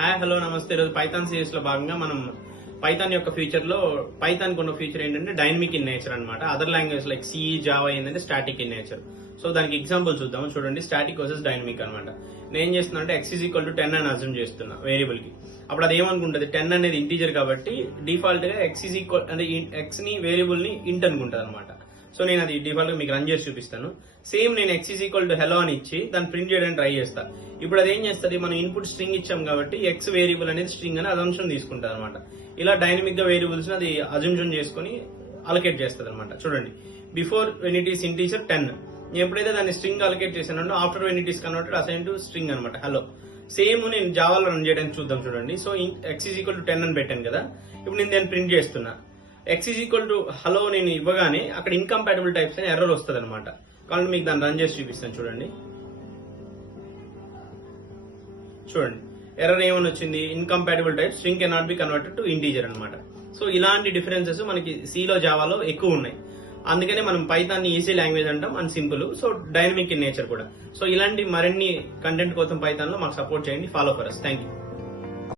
Hi hello నమస్తే. ఈరోజు Python series లో భాగంగా మనం పైథాన్ యొక్క ఫీచర్ లో పైథాన్ కొన్న ఫీచర్ ఏంటంటే డైనమిక్ ఇన్ నేచర్ అనమాట. Other language like C Java ఏంటంటే స్టాటిక్ ఇన్ నేచర్. సో దానికి ఎగ్జాంపుల్ చూద్దాం. చూడండి, స్టాటిక్ వర్సెస్ డైనమిక్ అనమాట. నేను ఏం చేస్తున్నా అంటే x = 10 అని అజ్యూమ్ చేస్తున్నా వేరియబుల్ కి. అప్పుడు అది ఏమనుకుంటుంది, 10 అనేది ఇంటీజర్ కాబట్టి డిఫాల్ట్ గా అంటే x ని వేరియబుల్ ని ఇంట్ అనుకుంటుంది అనమాట. సో నేను అది డిఫాల్ట్ గా మీకు రన్ చేసి చూపిస్తాను. సేమ్ నేను x = hello అని ఇచ్చి దాన్ని ప్రింట్ చేయడానికి ట్రై చేస్తా. ఇప్పుడు అది ఏం చేస్తుంది, మనం ఇన్పుట్ స్ట్రింగ్ ఇచ్చాం కాబట్టి x వేరియబుల్ అనేది స్ట్రింగ్ అని అజంప్షన్ తీసుకుంటుంది అనమాట. ఇలా డైనమిక్ గా వేరియబుల్స్ అది అజంప్షన్ చేసుకుని అలొకేట్ చేస్తుంది అనమాట. చూడండి, before when it is integer 10, నేను ఎప్పుడైతే దాన్ని స్ట్రింగ్ అలొకేట్ చేశానో after when it is converted assign to string అనమాట, హలో. సేమ్ నేను జావాలో రన్ చేయడానికి చూద్దాం. చూడండి, సో x = 10 అని పెట్టాను కదా. ఇప్పుడు నేను దాన్ని ప్రింట్ చేస్తున్నా. x = hello నేను ఇవ్వగానే అక్కడ ఇన్కంపాటిబుల్ టైప్స్ అని ఎర్రర్ వస్తుంది అనమాట. కాబట్టి మీకు దాన్ని రన్ చేసి చూపిస్తాను. చూడండి, ఎర్రర్ ఏమని వచ్చింది, incompatible type string cannot be converted to integer అనమాట. సో ఇలాంటి డిఫరెన్సెస్ మనకి సిలో జావాలో ఎక్కువ ఉన్నాయి. అందుకనే మనం పైథాన్ ఈజీ లాంగ్వేజ్ అంటాం and simple. So dynamic in nature కూడా. సో ఇలాంటి మరిన్ని కంటెంట్ కోసం పైథాన్ లో మాకు సపోర్ట్ చేయండి. Follow for us. Thank you.